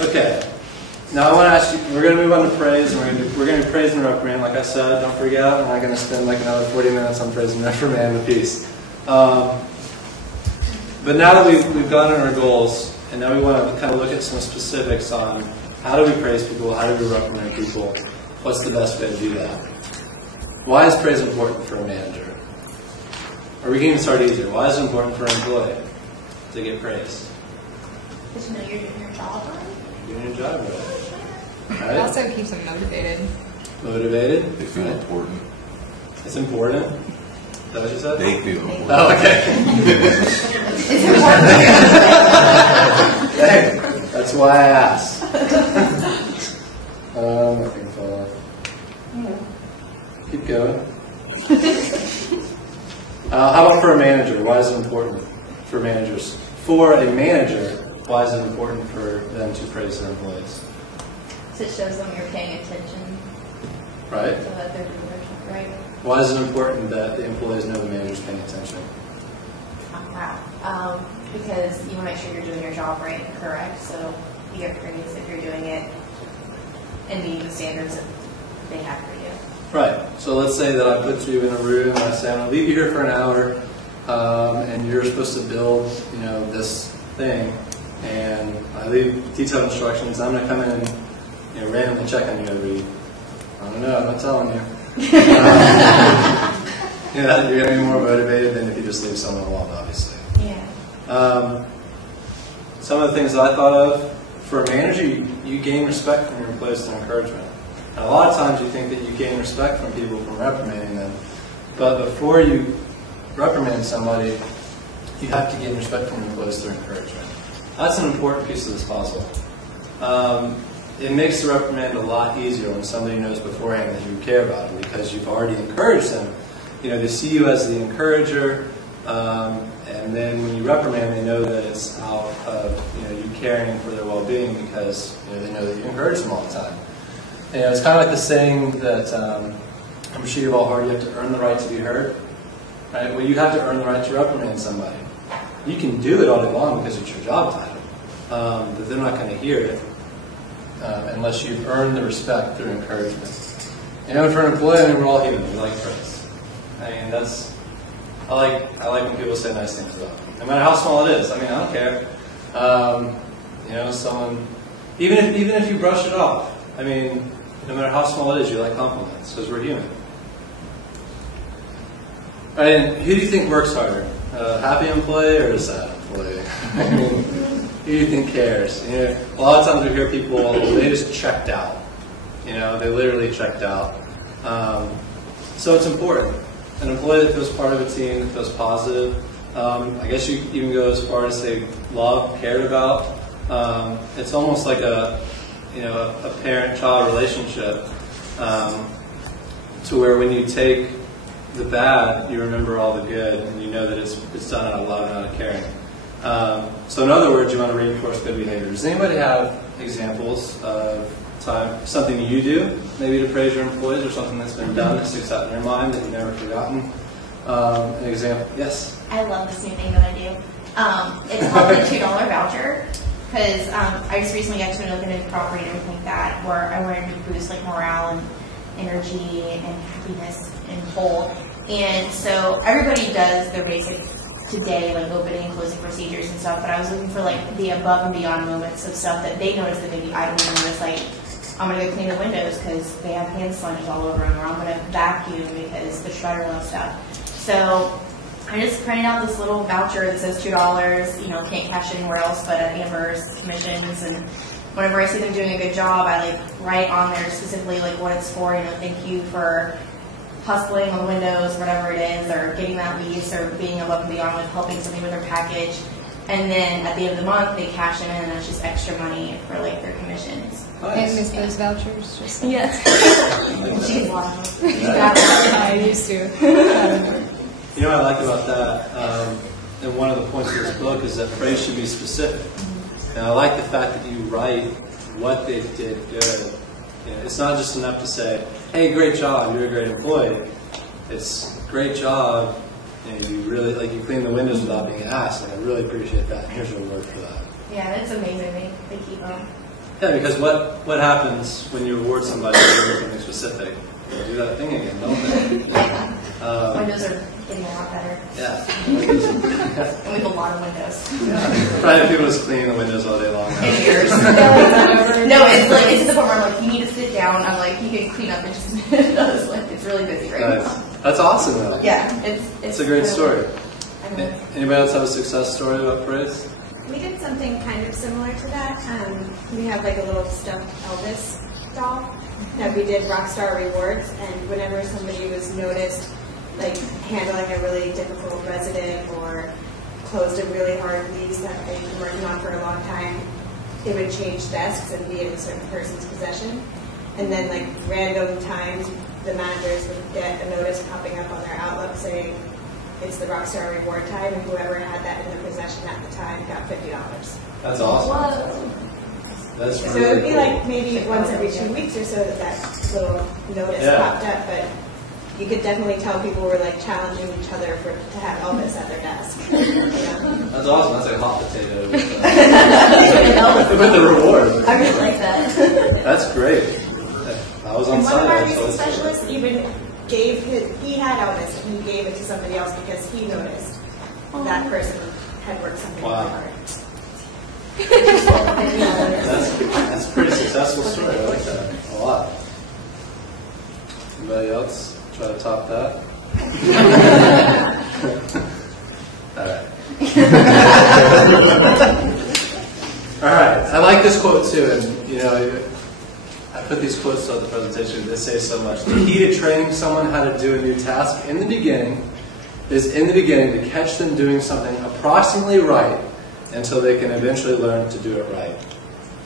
Okay. Now I want to ask you, we're going to move on to praise, and we're going to do praise and reprimand. Like I said, don't forget, I'm not going to spend like another 40 minutes on praise and reprimand apiece. But now that we've gotten our goals, and now we want to kind of look at some specifics on how do we praise people, how do we reprimand people, what's the best way to do that? Why is praise important for a manager? Or we can even start easier. Why is it important for an employee to get praise? Because you know you're doing your job right. Doing your job right. Right? It also keeps them motivated. Motivated? They feel important. It's important? Is that what you said? They feel important. Oh, okay. It's important. Hey, that's why I asked. My thing fell off. Keep going. How about for a manager? Why is it important for managers? For a manager, why is it important for them to praise their employees? So it shows them you're paying attention. Right? So that they're doing their job right. Why is it important that the employees know the manager's paying attention? Oh, wow. Because you want to make sure you're doing your job right and correct. So you get praise if you're doing it and meeting the standards that they have for you. Right. So let's say that I put you in a room and I say, I'm going to leave you here for an hour, and you're supposed to build, this thing, and I leave detailed instructions. I'm going to come in and, randomly check on you every, I don't know, I'm not telling you. You're going to be more motivated than if you just leave someone alone, obviously. Yeah. Some of the things that I thought of, for a manager, you gain respect from your employees through encouragement. And a lot of times you think that you gain respect from people from reprimanding them, but before you reprimand somebody, you have to gain respect from your employees through encouragement. That's an important piece of this puzzle. It makes the reprimand a lot easier when somebody knows beforehand that you care about them because you've already encouraged them. They see you as the encourager, and then when you reprimand, they know that it's out of you caring for their well-being because they know that you encourage them all the time. It's kind of like the saying that I'm sure you've all heard, you have to earn the right to be heard. Right? Well, you have to earn the right to reprimand somebody. You can do it all day long because it's your job title, but they're not going to hear it unless you've earned the respect through encouragement. For an employee, we're all human. We like praise. I like when people say nice things about me, no matter how small it is. I don't care. Someone, even if you brush it off. No matter how small it is, you like compliments because we're human. Right, and who do you think works harder? A happy employee or a sad employee? Who do you think cares? A lot of times we hear people, they just checked out. They literally checked out. So it's important. An employee that feels part of a team, that feels positive. I guess you even go as far as say loved, cared about. It's almost like a parent-child relationship to where when you take the bad, you remember all the good, and you know that it's done out of love and out of caring. So in other words, you want to reinforce good behavior. Does anybody have examples of something you do, maybe to praise your employees, or something that's been done that sticks out in your mind that you've never forgotten? An example? Yes? I love this new thing that I do. It's called the $2 voucher. Because I just recently got to look at a new property and everything like that, where I wanted to boost morale and energy and happiness and whole. And so everybody does their basic today, like opening and closing procedures and stuff. But I was looking for the above and beyond moments of stuff that they notice that maybe I don't even notice. Like I'm gonna go clean the windows because they have hand sponges all over them, or I'm gonna vacuum because the shredder loves stuff. So I just printed out this little voucher that says $2, can't cash anywhere else but at Amber's commissions, and whenever I see them doing a good job, I write on there specifically what it's for, thank you for hustling on the windows, whatever it is, or getting that lease, or being above and beyond with helping somebody with their package. And then at the end of the month, they cash them in, and that's just extra money for their commissions. Nice. And miss those vouchers? Just yes. She's lying. I used to. What I like about that, and one of the points of this book is that praise should be specific. And I like the fact that you write what they did good. It's not just enough to say, hey, great job, you're a great employee. It's great job, you really, like, you clean the windows without being asked, and I really appreciate that. Here's your award for that. Yeah, it's amazing. They keep them. Yeah, because what happens when you reward somebody for something specific? They do that thing again, don't they? Yeah. Windows are getting a lot better. Yeah. And we have a lot of windows. Yeah. Probably people just cleaning the windows all day long. And ears. No, it's to the point where I'm like, you need to sit down. I'm like, you can clean up in just a minute. It's really busy right now. That's awesome, though. Yeah, it's a great really, story. Anybody else have a success story about parades? We did something kind of similar to that. We have like a little stuffed Elvis doll that we did Rockstar Rewards, and whenever somebody was noticed like handling a really difficult resident or closed a really hard lease that they've been working on for a long time, it would change desks and be in a certain person's possession. And then like random times the managers would get a notice popping up on their Outlook saying it's the Rockstar Reward time, and whoever had that in their possession at the time got $50. That's awesome. Whoa. That's So really it would be cool. like maybe once every 2 weeks or so that little notice popped up, but you could definitely tell people were like challenging each other to have Elvis at their desk. That's awesome. That's like hot potato with the reward. I really like that. That's great. I was on And one of our site. leasing specialists even he had Elvis and he gave it to somebody else because he noticed that person had worked something really hard. That's a pretty successful story. I like that a lot. Anybody else try to top that? All right. All right. I like this quote too, and you know, I put these quotes on the presentation. They say so much. The key to training someone how to do a new task in the beginning is to catch them doing something approximately right until they can eventually learn to do it right.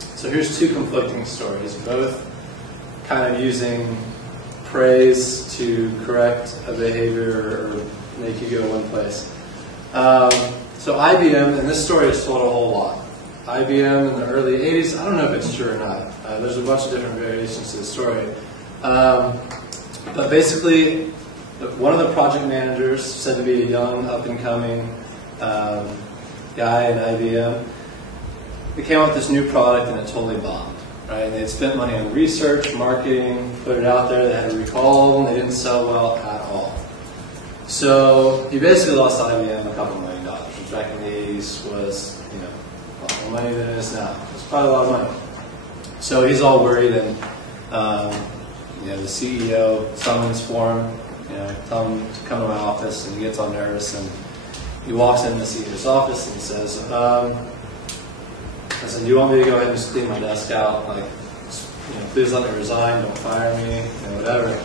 So here's two conflicting stories, both kind of using praise to correct a behavior or make you go one place. So IBM, and this story is told a whole lot. IBM in the early 80s, I don't know if it's true or not. There's a bunch of different variations to the story. But basically, one of the project managers, said to be a young, up-and-coming guy in IBM, they came up with this new product and it totally bombed. Right? And they had spent money on research, marketing, put it out there, they had a recall, and they didn't sell well at all. So he basically lost IBM a couple $1 million, which back in the 80s was, you know, a lot more money than it is now. It's probably a lot of money. So he's all worried, and you know, the CEO summons for him, you know, tell him to come to my office, and he gets all nervous, and he walks in the CEO's office and he says, I said, do you want me to go ahead and just clean my desk out? Like, you know, please let me resign, don't fire me, you know, whatever.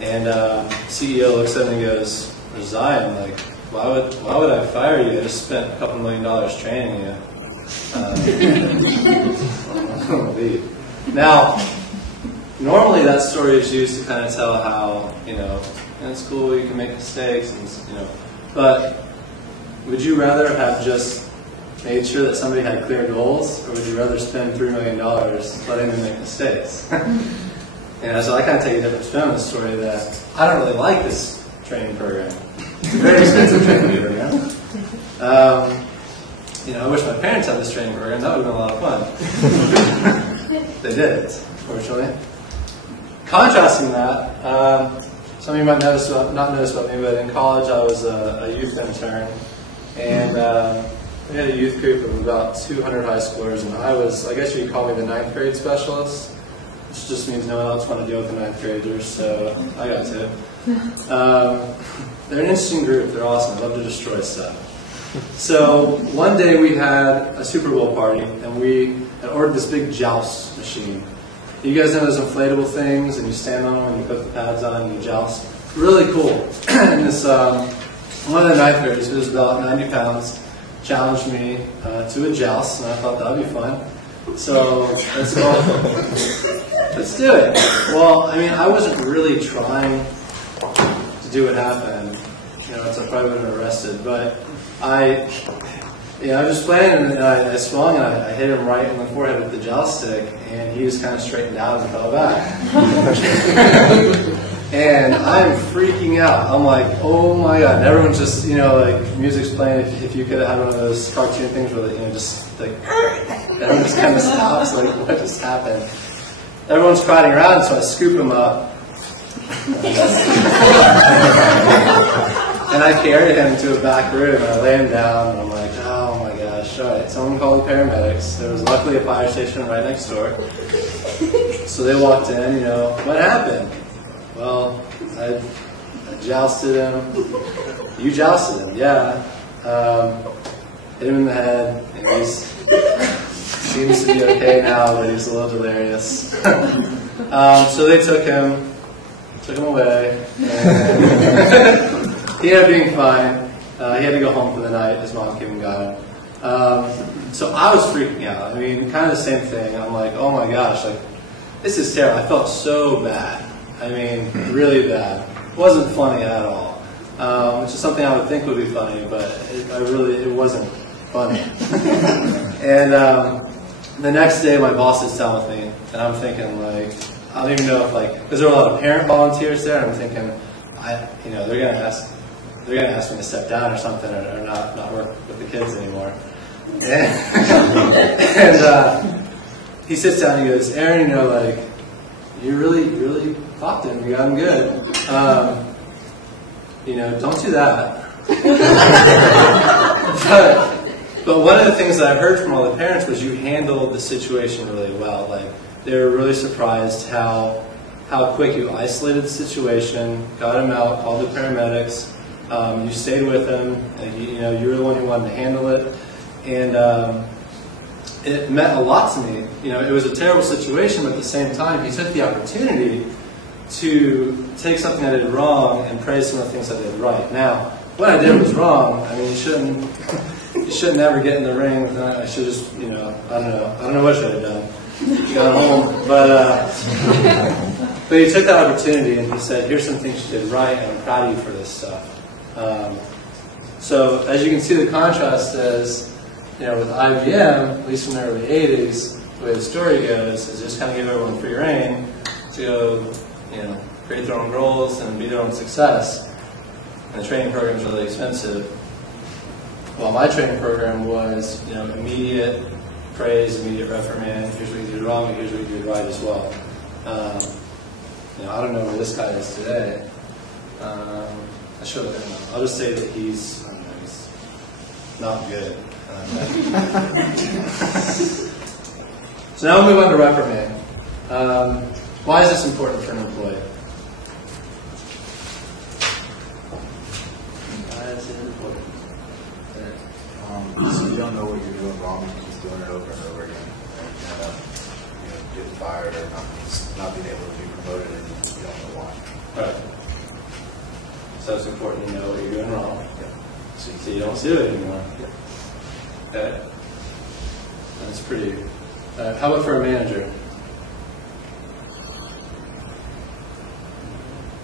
And CEO looks at him and he goes, resign? Like, why would I fire you? I just spent a couple $1 million training you. Leave. Now, normally that story is used to kind of tell how, you know, it's cool, you can make mistakes, and, you know, but would you rather have just made sure that somebody had clear goals, or would you rather spend $3 million letting them make mistakes? And so I kind of take a different spin on the story that I don't really like this training program. It's a very expensive training program. You know, I wish my parents had this training program. That would have been a lot of fun. They didn't, fortunately. Contrasting that, some of you might not notice about me, but in college I was a youth intern, and we had a youth group of about 200 high schoolers, and I guess you could call me the 9th grade specialist, which just means no one else wanted to deal with the 9th graders, so I got to. They're an interesting group. They're awesome. They love to destroy stuff. So one day we had a Super Bowl party, and we had ordered this big joust machine. You guys know those inflatable things, and you stand on them, and you put the pads on, and you joust. Really cool. And this one of the 9th graders, who was about 90 pounds, challenged me to a joust, and I thought that would be fun. So let's go. Let's do it. Well, I mean, I wasn't really trying to do what happened. You know, so I probably would have been arrested. But I was just playing, and I swung, and I hit him right in the forehead with the joust stick, and he was kind of straightened out and fell back. And I'm freaking out. I'm like, oh my God. And everyone's just, like music's playing. If you could have had one of those cartoon things where, just like, everyone just kind of stops. Like, what just happened? Everyone's crowding around, so I scoop him up. And I carry him to a back room, and I lay him down, and I'm like, oh my gosh, all right, someone called the paramedics. There was luckily a fire station right next door. So they walked in, what happened? Well, I jousted him. You jousted him, yeah. Hit him in the head, and he seems to be okay now, but he's a little delirious. So they took him away, and he ended up being fine. He had to go home for the night. His mom came and got him. So I was freaking out. I mean, kind of the same thing. I'm like, oh my gosh, like, this is terrible. I felt so bad. I mean, really bad. It wasn't funny at all, which is something I would think would be funny, but it wasn't funny. And the next day, my boss is telling me, and I'm thinking, like, I don't even know if, like, because there were a lot of parent volunteers there, and I'm thinking, they're gonna ask me to step down or something, or not work with the kids anymore. And he sits down and he goes, Aaron, like, you really popped him. You got him good. Don't do that. But one of the things that I heard from all the parents was you handled the situation really well. Like, they were really surprised how quick you isolated the situation, got him out, called the paramedics. You stayed with him. You were the one who wanted to handle it, and it meant a lot to me. It was a terrible situation, but at the same time, he took the opportunity to take something I did wrong and praise some of the things I did right. Now, what I did was wrong. I mean, you shouldn't ever get in the ring. I should just, I don't know what I should have done. Got home, but he took that opportunity and he said, here's some things you did right, and I'm proud of you for this stuff. So as you can see, the contrast is, with IBM, at least from the early 80s, the way the story goes is just kind of give everyone free rein to go, create their own goals and be their own success. And the training program is really expensive. Well, my training program was, immediate praise, immediate reprimand. Here's what you did wrong, and here's what you did right as well. I don't know where this guy is today. I should have been. I'll just say that he's not good. So now we'll move on to reprimand. Why is this important for an employee? Why is it important? So you don't know what you're doing wrong, you keep doing it over and over again, and end up, getting fired or not being able to be promoted, and you don't know why. Right. So it's important to know what you're doing wrong, so you don't do it anymore. Okay. That's pretty. How about for a manager?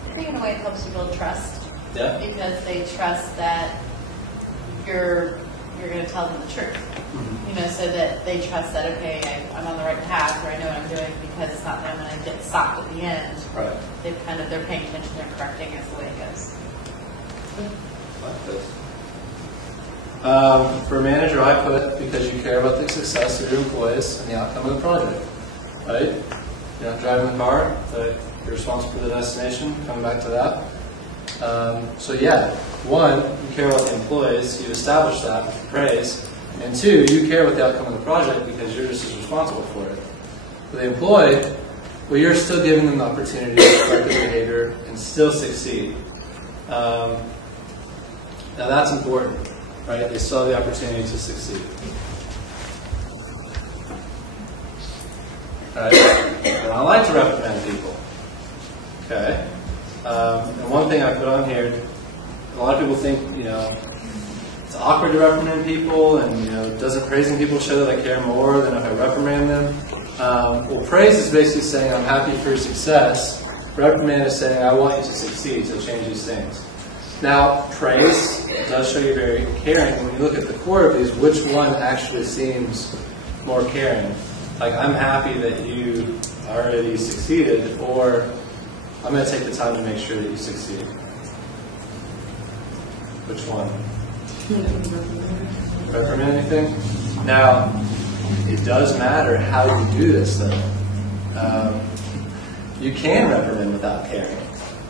I think in a way it helps you build trust. Yeah. Because they trust that you're going to tell them the truth. Mm-hmm. So that they trust that, okay, I'm on the right path, or I know what I'm doing, because it's not them and I get stopped at the end. Right. They're paying attention, they're correcting, it's the way it goes. Like this. For a manager, I put because you care about the success of your employees and the outcome of the project. Right? You're not driving the car, but you're responsible for the destination. Coming back to that. So yeah, one, you care about the employees. You establish that with praise, and two, you care about the outcome of the project because you're just as responsible for it. For the employee, well, you're still giving them the opportunity to correct their behavior and still succeed. Now that's important, right? They still have the opportunity to succeed. All right? And I like to reprimand people. Okay? And one thing I put on here, a lot of people think, it's awkward to reprimand people, and doesn't praising people show that I care more than if I reprimand them? Well, praise is basically saying I'm happy for your success. Reprimand is saying I want you to succeed, so change these things. Now, praise does show you're very caring. When you look at the core of these, which one actually seems more caring? Like, I'm happy that you already succeeded, or I'm going to take the time to make sure that you succeed. Which one? Reprimand anything? Now, it does matter how you do this, though. You can reprimand without caring.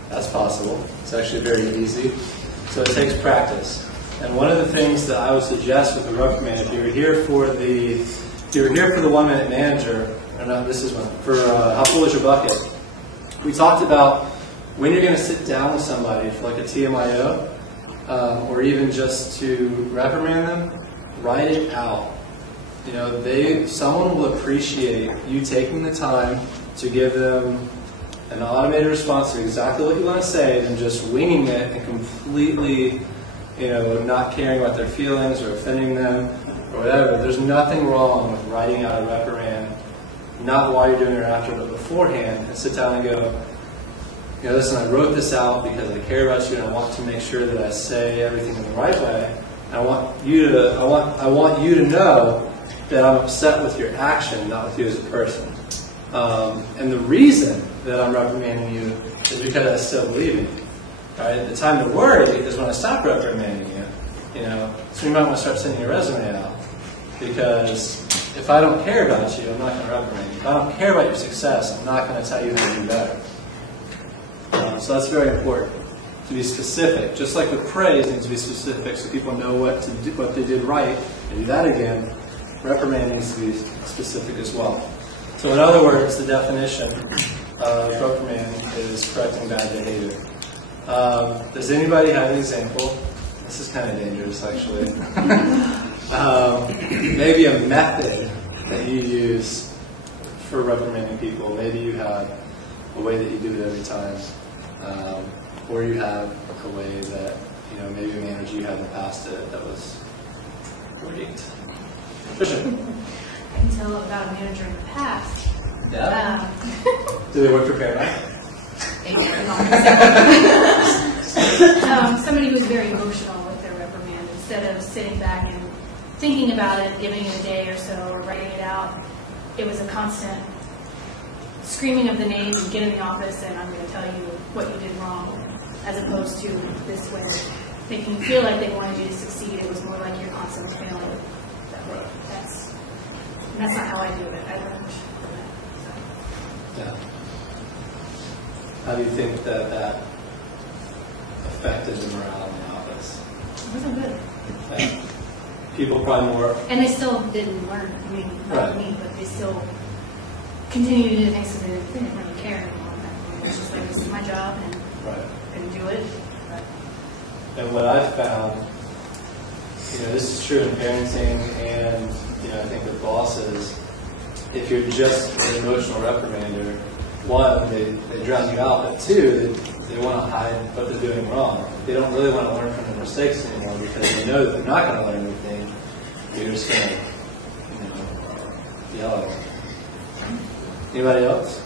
That's possible. It's actually very easy. So it takes practice. And one of the things that I would suggest with the reprimand, if you were here for the 1 minute manager, or no, this is one for how full is your bucket? We talked about when you're going to sit down with somebody for like a TMIO, or even just to reprimand them, write it out. You know, someone will appreciate you taking the time to give them an automated response to exactly what you want to say than just winging it and completely, you know, not caring about their feelings or offending them or whatever. There's nothing wrong with writing out a reprimand, not while you're doing it or after, but beforehand, and sit down and go, you know, listen, I wrote this out because I care about you and I want to make sure that I say everything in the right way. And I want you to know that I'm upset with your action, not with you as a person. And the reason that I'm reprimanding you is because I still believe in you. Right? The time to worry is when I stop reprimanding you. You know, so you might want to start sending your resume out, because if I don't care about you, I'm not going to reprimand you. If I don't care about your success, I'm not going to tell you how to do better. So that's very important, to be specific. Just like with praise needs to be specific, so people know what to do, what they did right, and do that again. Reprimand needs to be specific as well. So in other words, the definition of reprimand is correcting bad behavior. Does anybody have an example? This is kind of dangerous, actually. Maybe a method that you use for reprimanding people. Maybe you have a way that you do it every time, or you have a way that, you know, maybe a manager you had in the past that was great. Christian. I can tell about a manager in the past. Yeah. Do they work for Paramount? Somebody who was very emotional with their reprimand. Instead of sitting back and thinking about it, giving it a day or so, or writing it out, it was a constant screaming of the names and get in the office and I'm going to tell you what you did wrong, as opposed to this where they can feel like they wanted you to succeed. It was more like you're constantly failing. That's not how I do it. I learned from that. So. Yeah. How do you think that affected the morale in the office? It wasn't good. Yeah. People probably more... And they still didn't learn. I mean, not me, but they still continue to do things because they didn't really care anymore. It was just like, this is my job, and I'm going to do it. But. And what I've found, you know, this is true in parenting and, you know, I think with bosses, if you're just an emotional reprimander, one, they drown you out, but two, they want to hide what they're doing wrong. They don't really want to learn from their mistakes anymore because they know that they're not going to learn anything. You're just going to, you know, yell at them. Anybody else?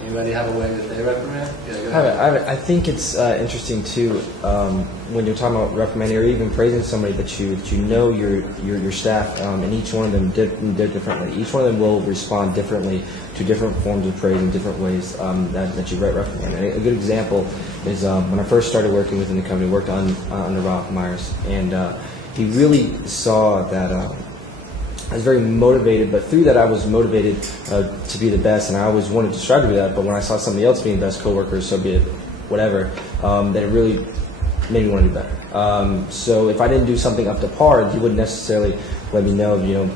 Anybody have a way that they reprimand? Yeah, go ahead. I think it's interesting too when you're talking about reprimanding or even praising somebody that you know your staff and each one of them did differently. Each one of them will respond differently to different forms of praise in different ways that you write reprimand. And a good example is when I first started working within the company, worked under Ralph Myers, and he really saw that. I was very motivated, but through that I was motivated to be the best, and I always wanted to strive to be that. But when I saw somebody else being the best coworkers, so be it, whatever, that it really made me want to do better. So if I didn't do something up to par, he wouldn't necessarily let me know. You know,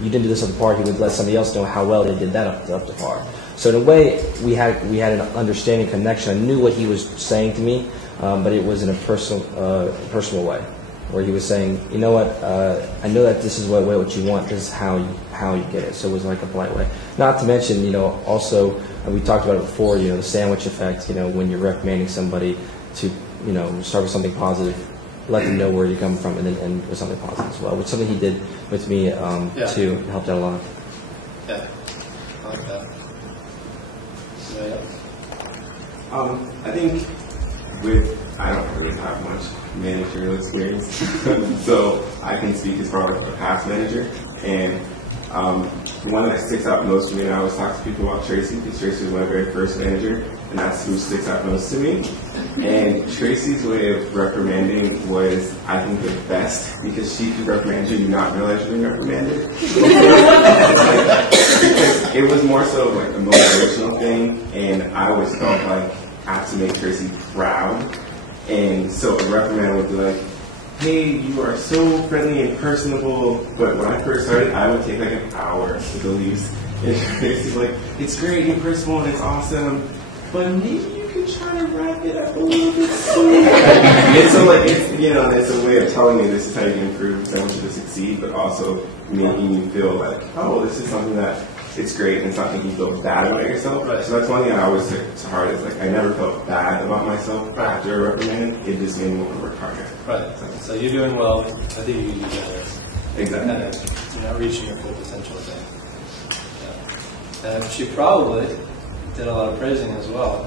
you didn't do this up to par. He would let somebody else know how well they did that up to par. So in a way, we had an understanding connection. I knew what he was saying to me, but it was in a personal way. Where he was saying, you know what, I know that this is what you want, this is how you get it. So it was like a polite way. Not to mention, you know, also, we talked about it before, you know, the sandwich effect, you know, when you're reprimanding somebody to, you know, start with something positive, let them know where you're coming from, and then end with something positive as well, which is something he did with me too, helped out a lot. Yeah, I like that. I think I don't really have much managerial experience, so I can speak as far as a past manager. And The one that sticks out most to me, and I always talk to people about Tracy, because Tracy was my very first manager, and that's who sticks out most to me. And Tracy's way of reprimanding was, I think, the best, because she could reprimand you and not realize you're being reprimanded. Because it was more so like a motivational thing, and I always felt like I have to make Tracy proud. And so a reprimand would be like, hey, you are so friendly and personable, but when I first started, I would take like an hour to believe. And Tracy's like, it's great, you're personable, and it's awesome, but maybe you could try to wrap it up a little bit sooner. And so like, it's, you know, it's a way of telling me this is how you can improve, because I want you to succeed, but also making you feel like, oh, this is something that it's great, and it's not making you feel bad about yourself. Right. So that's one thing I always took to heart, is like, I never felt bad about myself after a reprimand. It just made me want to work harder. Right. So you're doing well. I think you can do better. Exactly. And you're not reaching your full potential thing. Yeah. And she probably did a lot of praising as well.